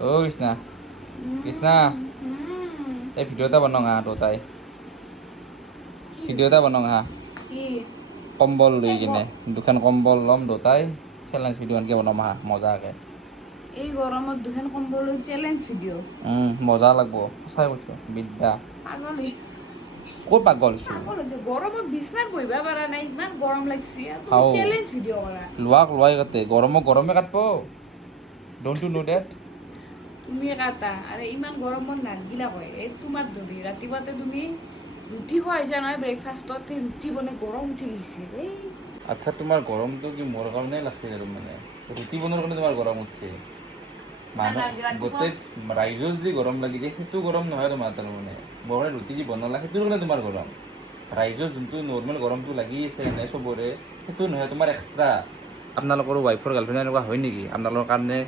অ কৃষ্ণা কৃষ্ণা এই ভিডিঅ' এটা বনাওঁ হা দুটাই ভিডিঅ' এটা বনাওঁ হা কি কম্বল লৈ কিনে দুখন কম্বল ল'ম দুটাই চেলেঞ্জ ভিডিঅ' এনেকৈ বনাম হা মজাকৈ এই গৰমত দুখন কম্বল চেলেঞ্জ ভিডিঅ' মজা লাগব সঁচাই কৈছোঁ বিদ্যা পাগল হৈছ ক'ত পাগল হৈছোঁ পাগল হৈছে গৰমত বিছনাত বহিব পৰা নাই ইমান গৰম লাগছে আৰু তুমি হাও চেলেঞ্জ ভিডিঅ' কৰা লোৱাক লোৱাই কাটে গৰমক গৰমে কাটব ডোণ্ট ইউ নো ডেট তুমি কাটা আৰু ইমান গৰমত নালগিলা কয় এই তোমাৰ ধৰি ৰাতিপুৱাতে তুমি ৰুটি খুৱাইছা নহয় ব্ৰেকফাষ্টত সেই ৰুটি বনাই গৰম উঠি গৈছে এই আচ্ছা তোমাৰ গৰমটো কি মোৰ কাৰণে লাগছে আৰু মানে ৰুটি বনোৱাৰ কাৰণে তোমাৰ গৰম উঠছে মানুহ গোটেই ৰাইজৰ যি গৰম লাগিছে সেইটো গৰম নহয় তোমাৰ তাৰমানে মোৰ মানে ৰুটি যি বনালা সেইটোৰ কাৰণে তোমাৰ গৰম ৰাইজৰ যোনটো নৰ্মেল গৰমটো লাগি আছে এনে চবৰে সেইটো নহয় তোমাৰ এক্সট্ৰা আপোনালোকৰ ৱাইফৰ গাৰ্লফ্ৰেণ্ড এনেকুৱা হয় নেকি আপোনালোকৰ কাৰণে